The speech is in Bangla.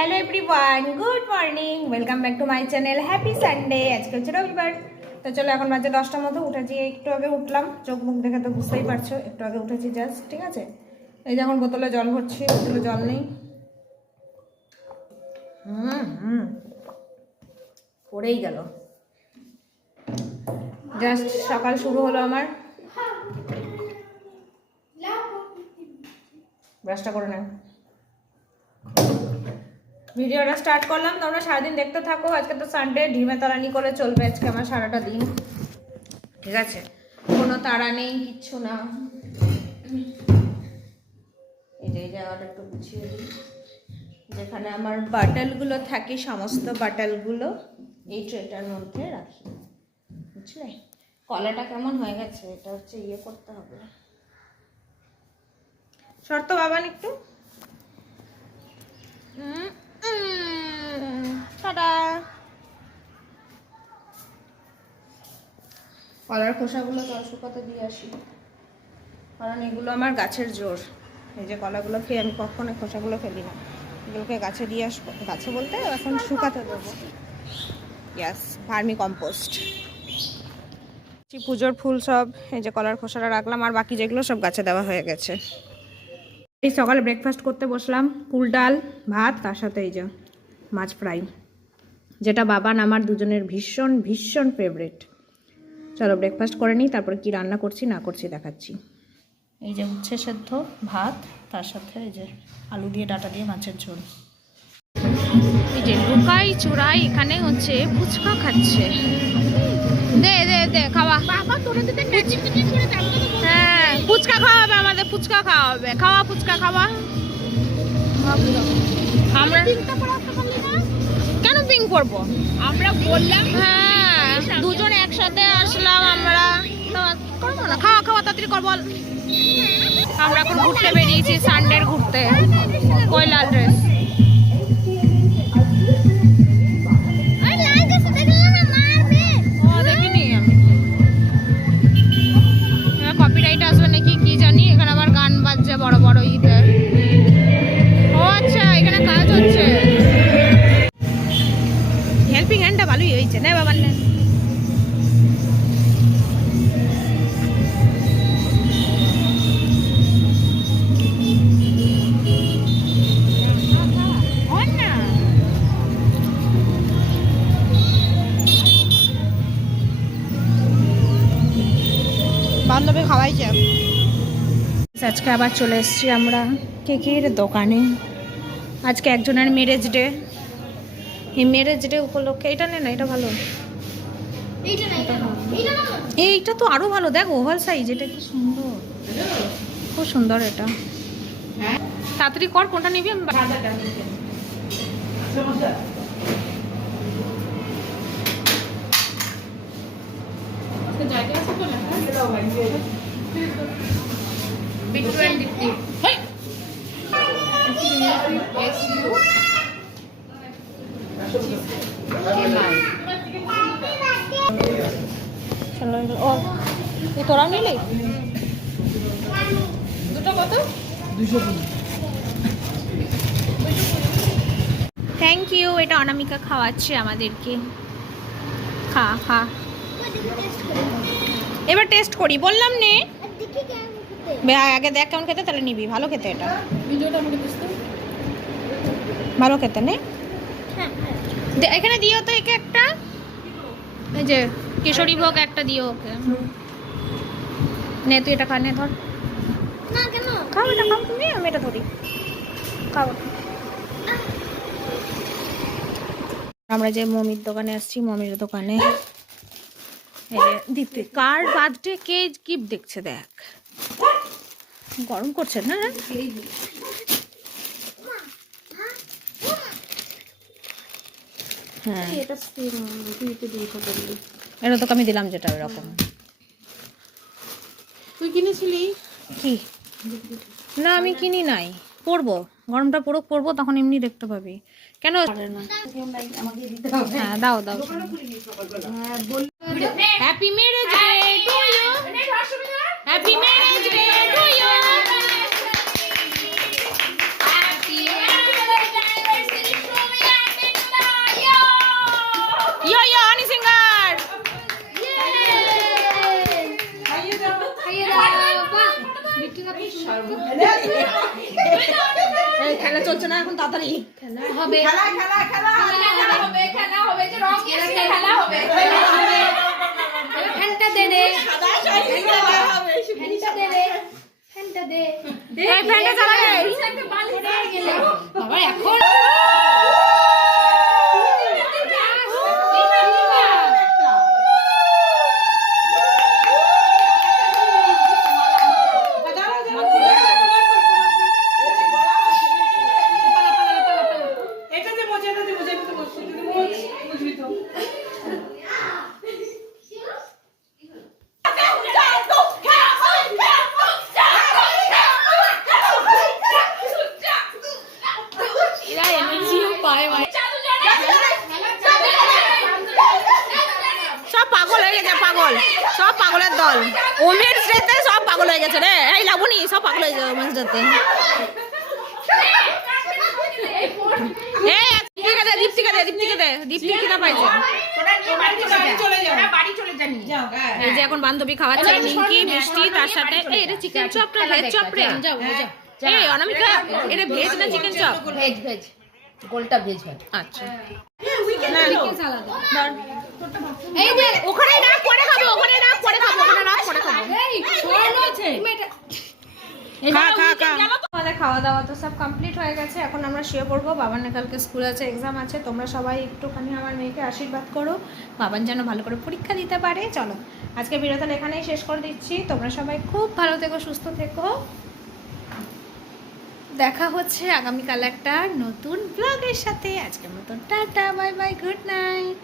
Hello everyone, good morning, welcome back to my channel. Happy Sunday. आज के হচ্ছে রবিবার। তো চলো এখন বাজে 10টার মতো উঠেছি, একটু আগে উঠলাম, চোখ মুখ দেখে তো বুঝতেই পারছো একটু আগে উঠেছি জাস্ট। ঠিক আছে, এই যখন বোতলে জল ভরছি, বোতলে জল নেই। পড়েই গেল। জাস্ট সকাল শুরু হলো আমার। ব্রাশটা করে নেন, ভিডিওটা স্টার্ট করলাম। তোমরা সারাদিন দেখতে থাকো। আজকে তো সানডে, ঢিমে তাড়ানি করে চলবে আজকে আমার সারাটা দিন। ঠিক আছে, কোনো তাড়া নেই, কিচ্ছু না। এই জায়গাটা একটু গুছিয়ে দিই, যেখানে আমার বাটলগুলো থাকে, সমস্ত বাটলগুলো এই ট্রেটার মধ্যে রাখি। বুঝলে কলাটা কেমন হয়ে গেছে? এটা হচ্ছে ইয়ে করতে হবে। শর্ত বাবান একটু কলার খোসাগুলো জল শুকাতে দিয়ে আসি, কারণ এগুলো আমার গাছের জোর। এই যে কলাগুলো খেয়ে আমি কখনো খোসাগুলো ফেলি না, এগুলোকে গাছে দিয়ে আসবো। গাছে বলতে এখন শুকাতে দেবো। ইয়াস, ভার্মি কম্পোস্ট। পুজোর ফুল সব এই যে কলার খোসাটা রাখলাম, আর বাকি যেগুলো সব গাছে দেওয়া হয়ে গেছে। এই সকালে ব্রেকফাস্ট করতে বসলাম, কুল ডাল ভাত, তার সাথে এই যে মাছ ফ্রাই, যেটা বাবান আমার দুজনের ভীষণ ভীষণ ফেভারিট। চলো ব্রেকফাস্ট করে নিই, তারপরে কি রান্না করছি না করছি দেখাচ্ছি। এই যে উচ্ছে সেদ্ধ ভাত, তার সাথে এই যে আলু দিয়ে ডাটা দিয়ে মাছের ঝোল। এই যে লুকাই চুরাই এখানে হচ্ছে ফুচকা খাচ্ছে। দে দে দে খাওয়া। হ্যাঁ, ফুচকা খাওয়াবে আমাদের, ফুচকা খাওয়াবে। খাওয়া ফুচকা খাওয়া। আমরা কেন পিং করবো? আমরা বললাম হ্যাঁ, দুজন একসাথে আসলাম আমরা, করবো না? খাওয়া খাওয়া তাড়াতাড়ি কর বল। আমরা এখন ঘুরতে বেরিয়েছি, সানডের ঘুরতে। কই লাল ড্রেস? দেখিনি আমি। কপিরাইট আসবে নাকি কি জানি। এখানে আবার গান বাজছে বড় বড় ঈদে। ও আচ্ছা, এখানে কাজ হচ্ছে। হেল্পিং হ্যান্ডটা ভালোই হয়েছে না বাবার? নেন বান্ধবী খাওয়াইছে। আজকে আবার চলে এসেছি আমরা কেকের দোকানে। আজকে একজনের ম্যারেজ ডে। এই ম্যারেজ ডে উপলক্ষে এটা নে না, এটা ভালো। এইটা তো আরো ভালো, দেখ ওভার সাইজ, এটা কি সুন্দর, খুব সুন্দর এটা। তাড়াতাড়ি কর, কোনটা নিবি? আমি তোরাও নিলি দুটো কত? 220। Thank you. এটা অনামিকা খাওয়াচ্ছে আমাদেরকে। খা খা, এবার টেস্ট করি বললাম নে। আগে দেখ কেমন খেতে, তাহলে নিবি। ভালো খেতে, এটা ভালো খেতে। নে এখানে দিও তো একে একটা, এই যে কিশোরী ভোগ একটা দিও ওকে। নে তুই এটা খা, নে ধর। না কেন খাও? এটা খাও তুমি, আমি এটা ধরি। খাও। আমরা যে মমির দোকানে আসছি, মমির দোকানে দিতে কার বার্থডে কে গিফট দেখছে। দেখ গরম করছে না? হ্যাঁ, এটা তোকে আমি দিলাম যেটা ওরকম। তুই কিনেছিলি কি? না আমি কিনি নাই, পরবো, গরমটা পড়ুক, পরবো, তখন এমনি দেখতে পাবি। কেন? হ্যাঁ দাও দাও। Happy marriage day to you, happy marriage day to you, happy anniversary to এই খেলা চলছে না এখন, তাড়াতাড়ি খেলা হবে ফ্যানটা দে দে ফ্যানটা দে এই ফ্যানটা চালাবে বাবা এখন সব পাগল হয়ে গেছে, পাগল সব পাগলের দল। ওমেন্স ডেতে সব পাগল হয়ে গেছে রে। এই লাবণী সব পাগল হয়ে যাবে ওমেন্স ডেতে। এই যে এখন বান্ধবী খাওয়াচ্ছে নিমকি মিষ্টি, তার সাথে এই এটা চিকেন চপ রে, ভেজ চপ রে। এই অনামিকা এটা ভেজ না চিকেন চপ? ভেজ ভেজ, গোলটা ভেজ হয়। আচ্ছা এই যে ওখানে না পরে খাবো, ওখানে না পরে খাবো, ওখানে না পরে খাবো। এই সরো আছে আমাদের খাওয়া দাওয়া তো সব কমপ্লিট হয়ে গেছে। এখন আমরা শুয়ে পড়বো। বাবার না কালকে স্কুল আছে, এক্সাম আছে। তোমরা সবাই একটুখানি আমার মেয়েকে আশীর্বাদ করো, বাবার যেন ভালো করে পরীক্ষা দিতে পারে। চলো আজকে ভিডিও তাহলে এখানেই শেষ করে দিচ্ছি। তোমরা সবাই খুব ভালো থেকো, সুস্থ থেকো। দেখা হচ্ছে আগামীকাল একটা নতুন ব্লগের সাথে। আজকের মতন tata, bye bye, good night.